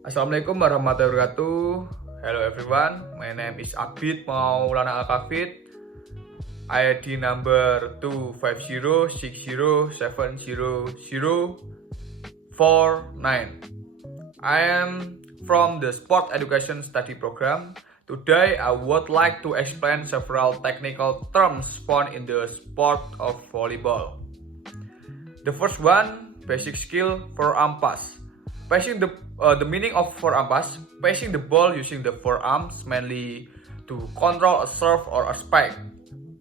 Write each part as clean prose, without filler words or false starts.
Assalamualaikum warahmatullahi wabarakatuh. Hello everyone, my name is Abid Maulana Al-Kafid. ID number 25060700049. I am from the Sport Education Study Program. Today I would like to explain several technical terms found in the sport of volleyball. The first one, basic skill forearm pass. Passing the meaning of forearm pass, passing the ball using the forearms mainly to control a serve or a spike.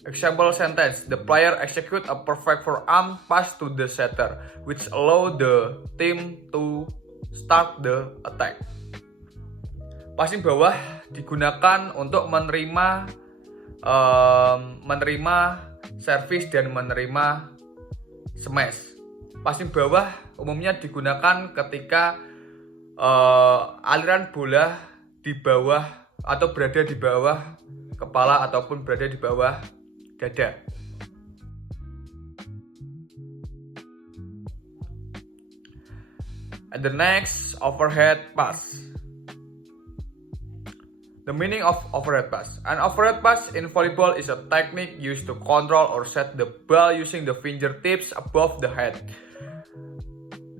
Example sentence, the player execute a perfect forearm pass to the setter, which allow the team to start the attack. Passing bawah digunakan untuk menerima servis dan menerima smash. Passing bawah umumnya digunakan ketika aliran bola di bawah atau berada di bawah kepala ataupun berada di bawah dada. And the next, overhead pass. The meaning of overhead pass. An overhead pass in volleyball is a technique used to control or set the ball using the fingertips above the head.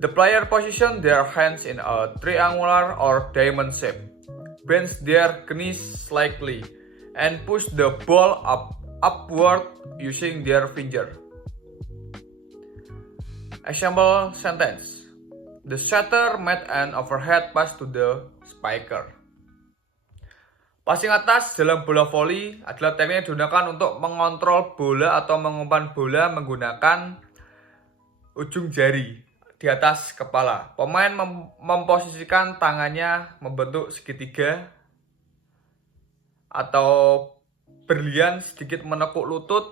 The player position their hands in a triangular or diamond shape, bends their knees slightly, and push the ball upward using their finger. Example sentence, the setter made an overhead pass to the spiker. Passing atas dalam bola voli adalah teknik yang digunakan untuk mengontrol bola atau mengumpan bola menggunakan ujung jari di atas kepala. Pemain memposisikan tangannya membentuk segitiga atau berlian sedikit menekuk lutut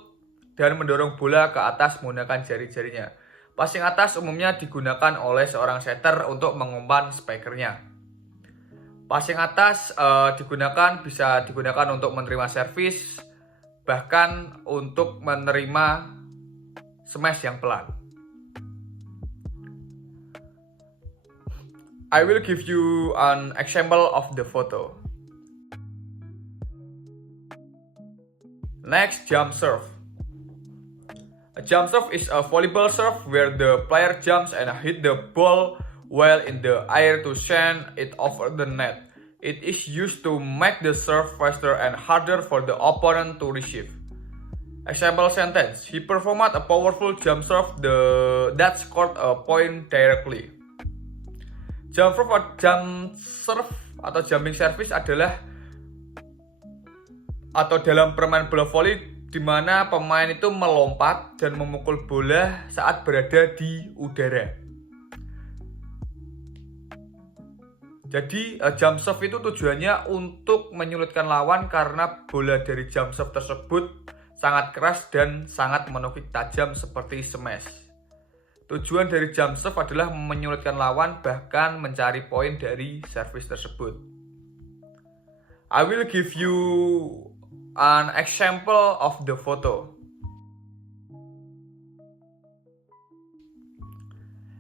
dan mendorong bola ke atas menggunakan jari-jarinya. Passing atas umumnya digunakan oleh seorang setter untuk mengumpan spikernya. Passing atas bisa digunakan untuk menerima servis, bahkan untuk menerima smash yang pelan. I will give you an example of the photo. Next, jump serve. A jump serve is a volleyball serve where the player jumps and hit the ball while in the air to send it over the net. It is used to make the serve faster and harder for the opponent to receive. Example sentence, he performed a powerful jump serve that scored a point directly. Jump serve atau jumping service adalah atau dalam permainan bola voli di mana pemain itu melompat dan memukul bola saat berada di udara. Jadi jump serve itu tujuannya untuk menyulitkan lawan karena bola dari jump serve tersebut sangat keras dan sangat menukik tajam seperti smash. Tujuan dari jump serve adalah menyulitkan lawan bahkan mencari poin dari servis tersebut. I will give you an example of the photo.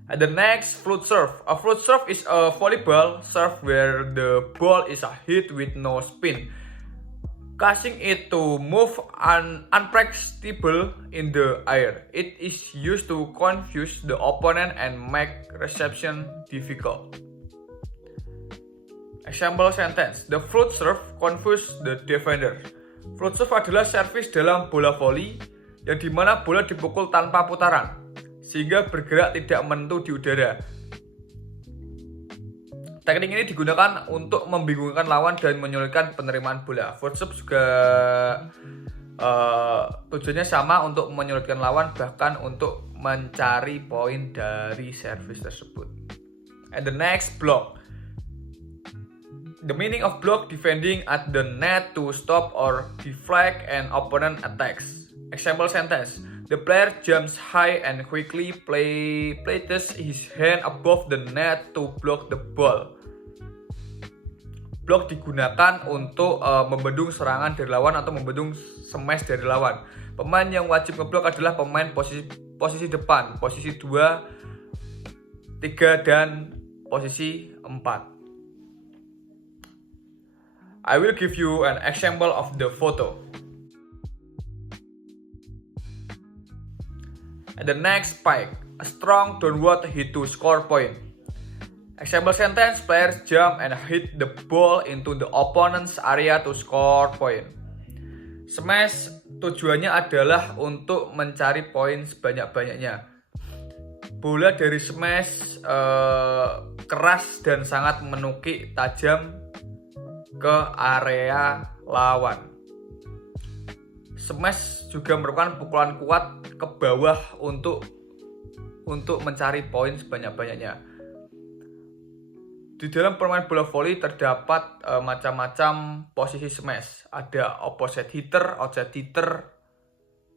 And the next, float serve. A float serve is a volleyball serve where the ball is hit with no spin, causing it to move unpredictable in the air. It is used to confuse the opponent and make reception difficult. Example sentence, the float serve confuse the defender. Float serve adalah servis dalam bola voli yang dimana bola dipukul tanpa putaran sehingga bergerak tidak menentu di udara. Teknik ini digunakan untuk membingungkan lawan dan menyulitkan penerimaan bola. Float serve juga tujuannya sama untuk menyulitkan lawan bahkan untuk mencari poin dari servis tersebut. And the next, block. The meaning of block, defending at the net to stop or deflect an opponent attacks. Example sentence, the player jumps high and quickly places his hand above the net to block the ball. Block digunakan untuk membendung serangan dari lawan atau membendung smash dari lawan. Pemain yang wajib ngeblok adalah pemain posisi depan, posisi 2, 3, dan posisi 4. I will give you an example of the photo. And the next spike, a strong downward hit to score point. Example sentence, players jump and hit the ball into the opponent's area to score point. Smash tujuannya adalah untuk mencari poin sebanyak-banyaknya. Bola dari smash keras dan sangat menukik tajam ke area lawan. Smash juga merupakan pukulan kuat ke bawah untuk mencari poin sebanyak-banyaknya. Di dalam permainan bola voli terdapat macam-macam posisi smash. Ada opposite hitter, outside hitter,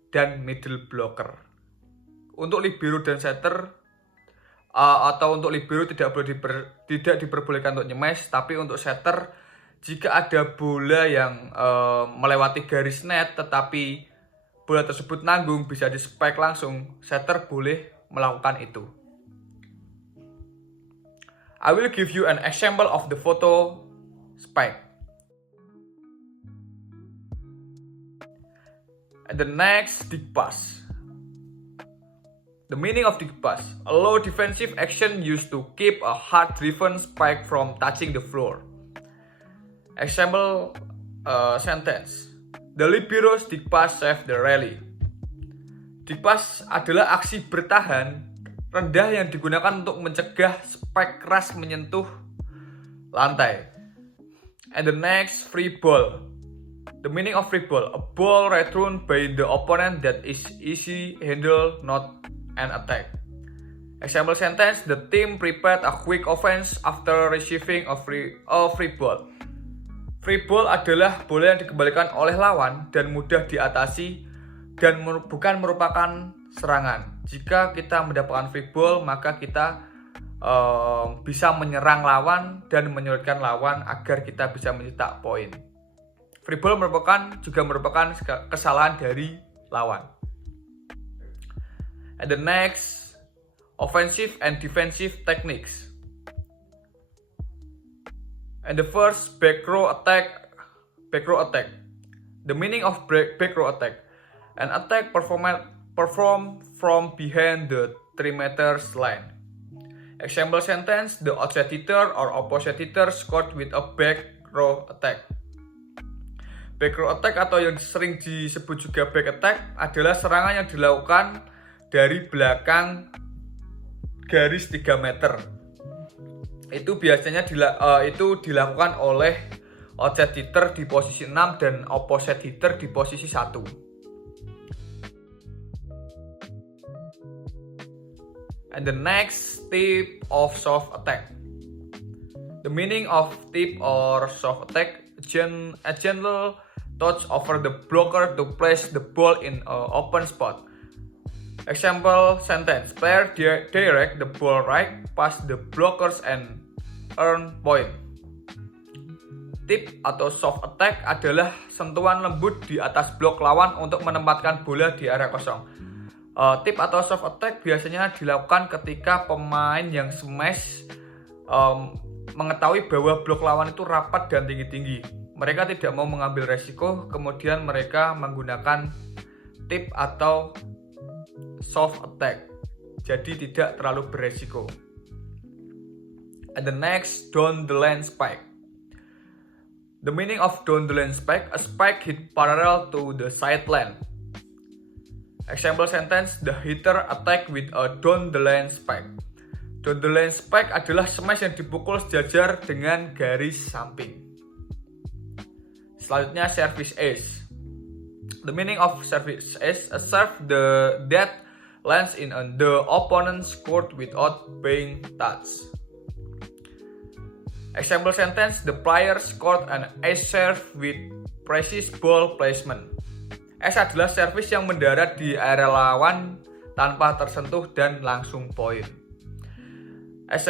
dan middle blocker. Untuk libero dan setter atau untuk libero tidak diperbolehkan untuk nyemes, tapi untuk setter jika ada bola yang melewati garis net tetapi bola tersebut nanggung bisa di spike langsung, setter boleh melakukan itu. I will give you an example of the photo spike. And the next, dig pass. The meaning of dig pass, a low defensive action used to keep a hard-driven spike from touching the floor. Example sentence, the libero's dig pass saved the rally. Dig pass adalah aksi bertahan rendah yang digunakan untuk mencegah spike keras menyentuh lantai. And the next, free ball. The meaning of free ball, a ball returned by the opponent that is easy handle, not an attack. Example sentence, the team prepared a quick offense after receiving a free ball. Free ball adalah bola yang dikembalikan oleh lawan dan mudah diatasi dan bukan merupakan serangan. Jika kita mendapatkan free ball, maka kita bisa menyerang lawan dan menyulitkan lawan agar kita bisa mencetak poin. Free ball juga merupakan kesalahan dari lawan. And the next, offensive and defensive techniques. And the first, back row attack. The meaning of back row attack, an attack performed from behind the 3 meters line. Example sentence, the outside hitter or opposite hitter scored with a back row attack. Back row attack atau yang sering disebut juga back attack adalah serangan yang dilakukan dari belakang garis 3 meter. Itu biasanya dilakukan oleh outside hitter di posisi 6 dan opposite hitter di posisi 1. And the next, tip of soft attack. The meaning of tip or soft attack, a gentle touch over the blocker to place the ball in an open spot. Example sentence, player direct the ball right past the blockers and earn point. Tip atau soft attack adalah sentuhan lembut di atas blok lawan untuk menempatkan bola di area kosong. Tip atau soft attack biasanya dilakukan ketika pemain yang smash mengetahui bahwa blok lawan itu rapat dan tinggi-tinggi. Mereka tidak mau mengambil resiko, kemudian mereka menggunakan tip atau soft attack. Jadi tidak terlalu beresiko. And the next, down the lane spike. The meaning of down the lane spike, a spike hit parallel to the sideline. Example sentence, the hitter attack with a down the lane spike. Down the lane spike adalah smash yang dipukul sejajar dengan garis samping. Selanjutnya, service ace. The meaning of service ace, a serve that lands in the opponent's court without being touched. Example sentence, the player scored an ace serve with precise ball placement. Ace adalah servis yang mendarat di area lawan tanpa tersentuh dan langsung poin. Ace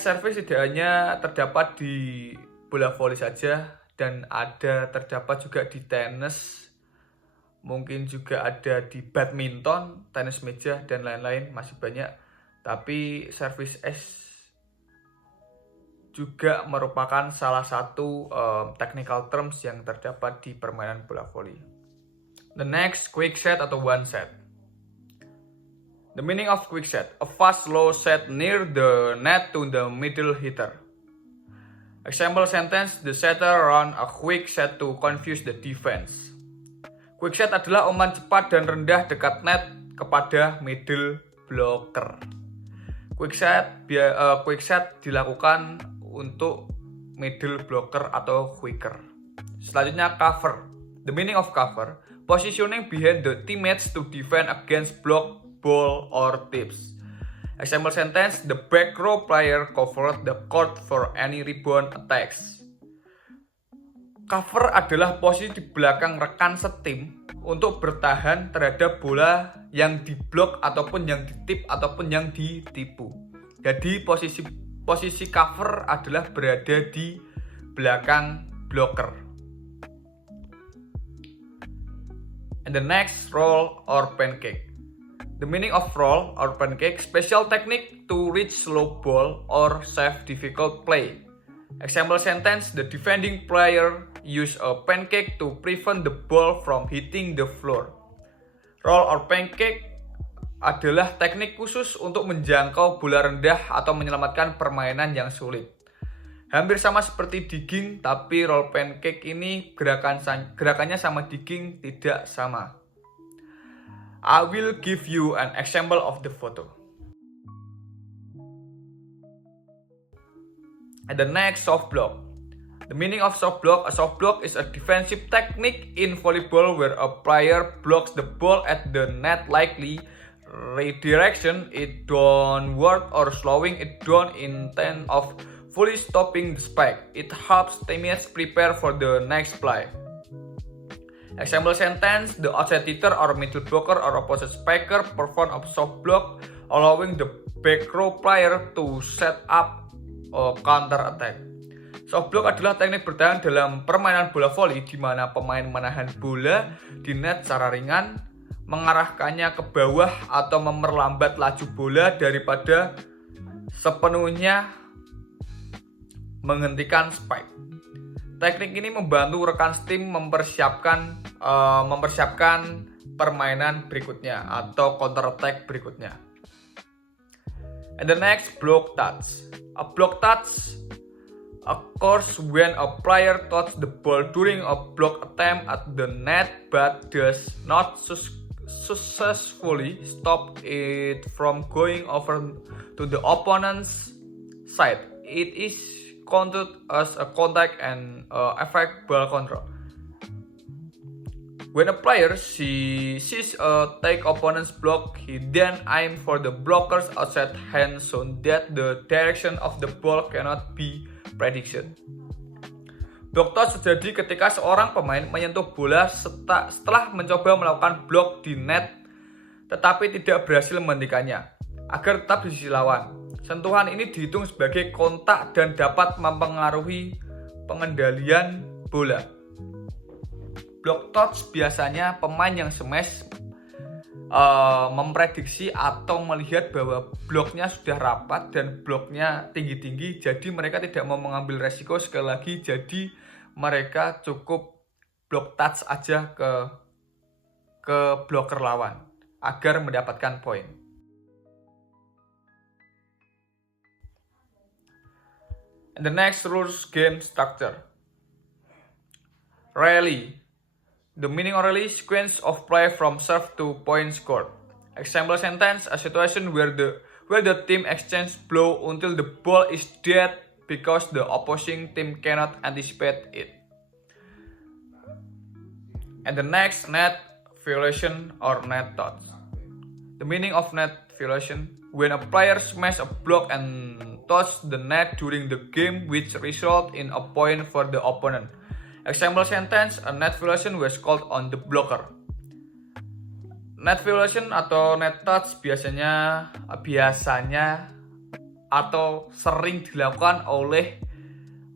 service tidak hanya terdapat di bola voli saja, dan terdapat juga di tenis, mungkin juga ada di badminton, tenis meja, dan lain-lain, masih banyak. Tapi service ace juga merupakan salah satu technical terms yang terdapat di permainan bola voli. The next, quick set atau one set. The meaning of quick set, a fast low set near the net to the middle hitter. Example sentence, the setter run a quick set to confuse the defense. Quick set adalah umpan cepat dan rendah dekat net kepada middle blocker. Quick set dilakukan untuk middle blocker atau quicker. Selanjutnya, cover. The meaning of cover, positioning behind the teammates to defend against block, ball, or tips. Example sentence, the back row player covered the court for any rebound attacks. Cover adalah posisi di belakang rekan setim untuk bertahan terhadap bola yang diblok ataupun yang ditip ataupun yang ditipu. Jadi posisi cover adalah berada di belakang blocker. And the next, roll or pancake. The meaning of roll or pancake, special technique to reach slow ball or save difficult play. Example sentence, the defending player use a pancake to prevent the ball from hitting the floor. Roll or pancake adalah teknik khusus untuk menjangkau bola rendah atau menyelamatkan permainan yang sulit. Hampir sama seperti digging, tapi roll pancake ini gerakannya sama digging tidak sama. I will give you an example of the photo. And the next, soft block. The meaning of soft block, a soft block is a defensive technique in volleyball where a player blocks the ball at the net, likely redirection it downward or slowing it down instead of fully stopping the spike. It helps teammates prepare for the next play. Example sentence, the outside hitter or middle blocker or opposite spiker perform a soft block, allowing the back row player to set up a counter attack. Soft block adalah teknik bertahan dalam permainan bola voli di mana pemain menahan bola di net secara ringan, mengarahkannya ke bawah atau memperlambat laju bola daripada sepenuhnya menghentikan spike. Teknik ini membantu rekan tim mempersiapkan permainan berikutnya atau counter attack berikutnya. And the next, block touch. A block touch occurs when a player touches the ball during a block attempt at the net but does not successfully stop it from going over to the opponent's side. It is counted as a contact and affect ball control. When a player sees a take opponent's block, he then aims for the blocker's outside hand so that the direction of the ball cannot be predicted. Block touch terjadi ketika seorang pemain menyentuh bola setelah mencoba melakukan blok di net tetapi tidak berhasil menghentikannya agar tetap di sisi lawan. Sentuhan ini dihitung sebagai kontak dan dapat mempengaruhi pengendalian bola. Block touch biasanya pemain yang smash memprediksi atau melihat bahwa bloknya sudah rapat dan bloknya tinggi-tinggi, jadi mereka tidak mau mengambil resiko sekali lagi, jadi mereka cukup block touch aja ke blocker lawan agar mendapatkan poin. And the next, rules game structure. Rally. The meaning of rally, sequence of play from serve to point scored. Example sentence, a situation where the team exchange blow until the ball is dead because the opposing team cannot anticipate it. And the next, net violation or net touch. The meaning of net violation, when a player smash a block and touch the net during the game which result in a point for the opponent. Example sentence, a net violation was called on the blocker. Net violation atau net touch biasanya atau sering dilakukan oleh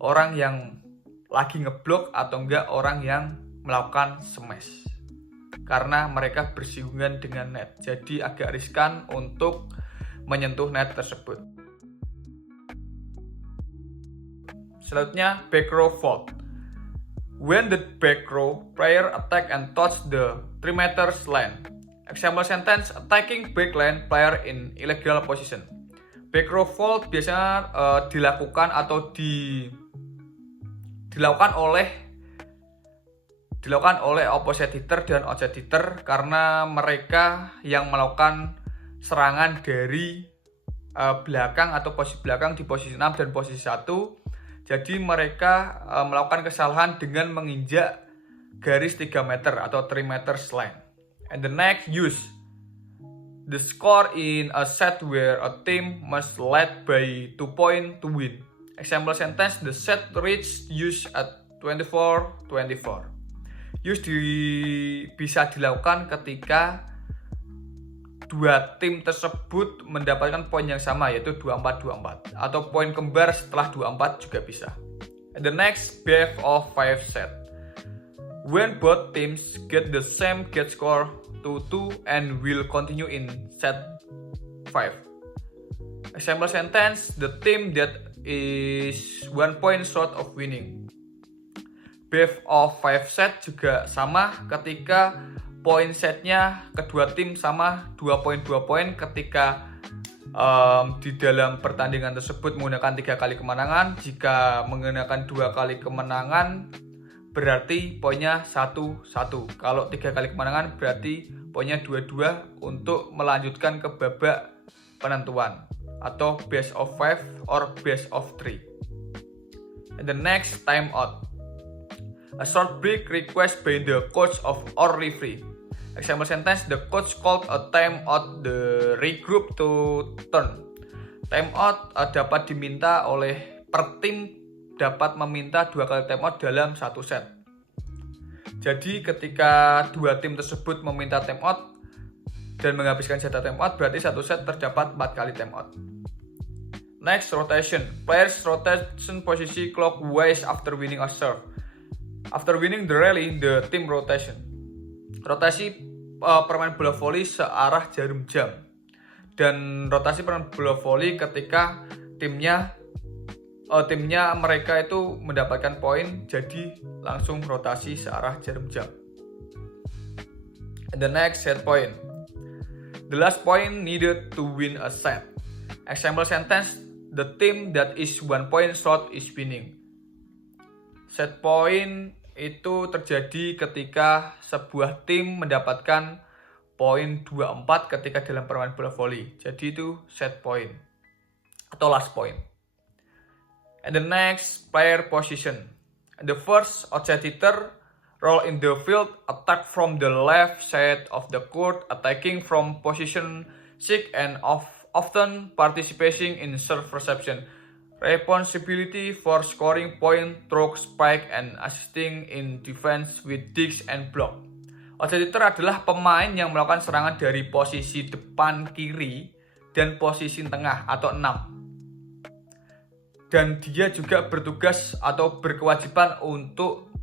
orang yang lagi ngeblok atau enggak orang yang melakukan smash. Karena mereka bersinggungan dengan net, jadi agak riskan untuk menyentuh net tersebut. Selanjutnya back row fault. When the back row player attack and touch the 3 meters line. Example sentence, attacking back line player in illegal position. Back row fault biasanya dilakukan atau dilakukan oleh opposite hitter dan outside hitter karena mereka yang melakukan serangan dari belakang atau posisi belakang di posisi 6 dan posisi 1. Jadi mereka melakukan kesalahan dengan menginjak garis 3 meter atau 3 meters line. And the next, use the score in a set where a team must lead by 2 points to win. Example sentence, the set reached use at 24-24. Use bisa dilakukan ketika dua tim tersebut mendapatkan poin yang sama, yaitu 24-24, atau poin kembar setelah 24 juga bisa. And the next, best of 5 set. When both teams get the same get score 2-2 and will continue in set 5. Example sentence, the team that is 1 point short of winning. Best of 5 set juga sama ketika poin setnya kedua tim sama 2 poin ketika di dalam pertandingan tersebut menggunakan 3 kali kemenangan. Jika menggunakan 2 kali kemenangan berarti poinnya 1-1. Kalau 3 kali kemenangan berarti poinnya 2-2 untuk melanjutkan ke babak penentuan atau best of 5 or best of 3. And the next, time out. A short break request by the coach or referee. Example sentence, the coach called a time out the regroup to turn. Time out dapat diminta oleh per tim, dapat meminta 2 kali time out dalam 1 set. Jadi ketika dua tim tersebut meminta time out dan menghabiskan jatah time out, berarti 1 set terdapat 4 kali time out. Next, rotation. Players rotation posisi clockwise after winning a serve. After winning the rally, the team rotation. Rotasi permain bola voli searah jarum jam. Dan rotasi permain bola voli ketika timnya mereka itu mendapatkan poin, jadi langsung rotasi searah jarum jam. And the next, set point. The last point needed to win a set. Example sentence, the team that is 1 point short is winning. Set point itu terjadi ketika sebuah tim mendapatkan poin 24 ketika dalam permainan bola voli. Jadi itu set point atau last point. And the next, player position. And the first, outside hitter roll in the field, attack from the left side of the court, attacking from position 6 and often participating in serve reception. Responsibility for scoring point, throw, spike, and assisting in defense with digs and block. Outside hitter adalah pemain yang melakukan serangan dari posisi depan kiri dan posisi tengah atau 6. Dan dia juga bertugas atau berkewajiban untuk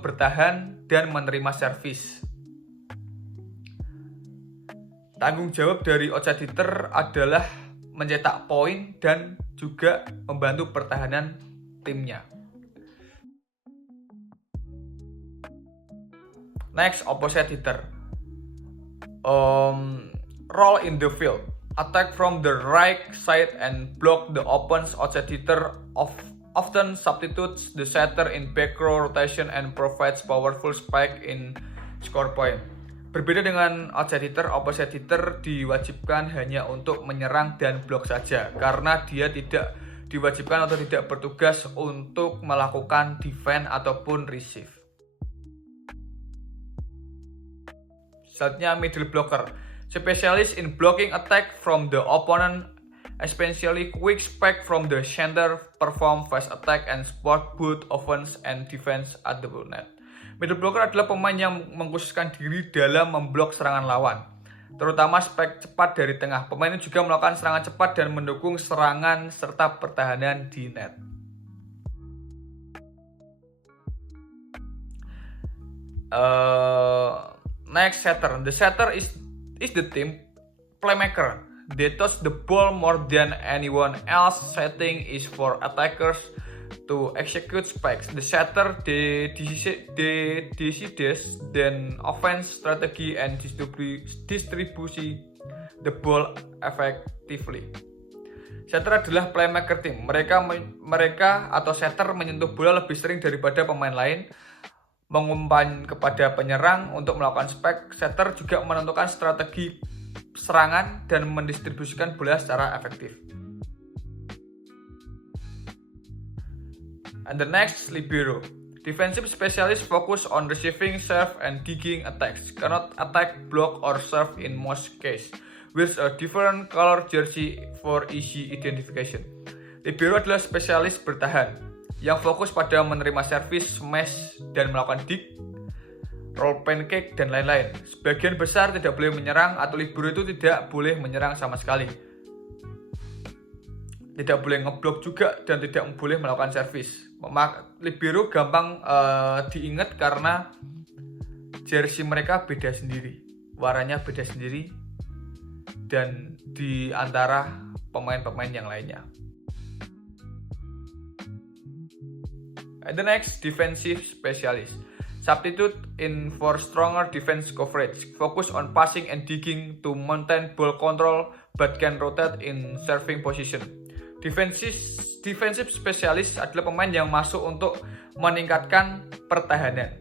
bertahan dan menerima servis. Tanggung jawab dari outside hitter adalah mencetak poin dan juga membantu pertahanan timnya. Next, opposite hitter. Roll in the field. Attack from the right side and block the opponent's outside hitter. Often substitutes the setter in back row rotation and provides powerful spike in score point. Berbeda dengan outside hitter, opposite hitter diwajibkan hanya untuk menyerang dan blok saja karena dia tidak diwajibkan atau tidak bertugas untuk melakukan defense ataupun receive. Selanjutnya, middle blocker. Specialist in blocking attack from the opponent, especially quick spike from the center, perform fast attack and support both offense and defense at the net. Middle blocker adalah pemain yang mengkhususkan diri dalam memblok serangan lawan, terutama spek cepat dari tengah. Pemain ini juga melakukan serangan cepat dan mendukung serangan serta pertahanan di net. Next, setter. The setter is the team playmaker. They touch the ball more than anyone else. Setting is for attackers to execute spikes. The setter decides then offense strategy and distribusi the ball effectively. Setter adalah playmaker tim. Mereka atau setter menyentuh bola lebih sering daripada pemain lain, mengumpan kepada penyerang untuk melakukan spike. Setter juga menentukan strategi serangan dan mendistribusikan bola secara efektif. And the next, libero. Defensive specialists focus on receiving, serve, and digging attacks. Cannot attack, block, or serve in most cases. Wears a different color jersey for easy identification. Libero adalah spesialis bertahan yang fokus pada menerima servis, smash, dan melakukan dig, roll pancake, dan lain-lain. Sebagian besar tidak boleh menyerang atau libero itu tidak boleh menyerang sama sekali. Tidak boleh ngeblok juga dan tidak boleh melakukan servis. Libero gampang diingat karena jersey mereka beda sendiri, warnanya beda sendiri, dan di antara pemain-pemain yang lainnya. And the next, defensive specialist. Substitute in for stronger defense coverage. Focus on passing and digging to maintain ball control but can rotate in serving position. Defensive specialist adalah pemain yang masuk untuk meningkatkan pertahanan.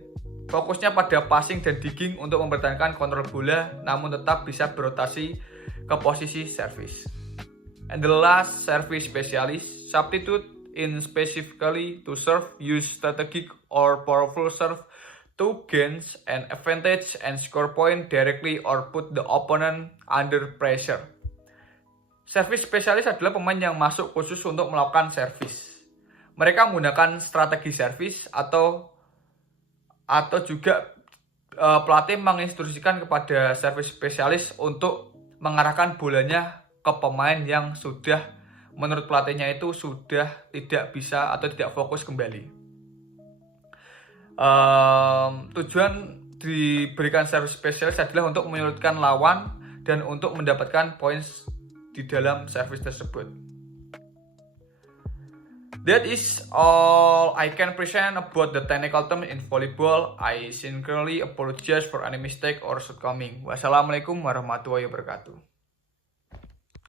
Fokusnya pada passing dan digging untuk mempertahankan kontrol bola, namun tetap bisa berotasi ke posisi service. And the last, service specialist. Substitute in specifically to serve, use strategic or powerful serve to gain an advantage and score point directly or put the opponent under pressure. Service specialist adalah pemain yang masuk khusus untuk melakukan service. Mereka menggunakan strategi service atau juga pelatih menginstruksikan kepada service specialist untuk mengarahkan bolanya ke pemain yang sudah menurut pelatihnya itu sudah tidak bisa atau tidak fokus kembali. Tujuan diberikan service specialist adalah untuk menyulitkan lawan dan untuk mendapatkan points di dalam service tersebut. That is all I can present about the technical term in volleyball. I sincerely apologize for any mistake or shortcoming. Wassalamualaikum warahmatullahi wabarakatuh.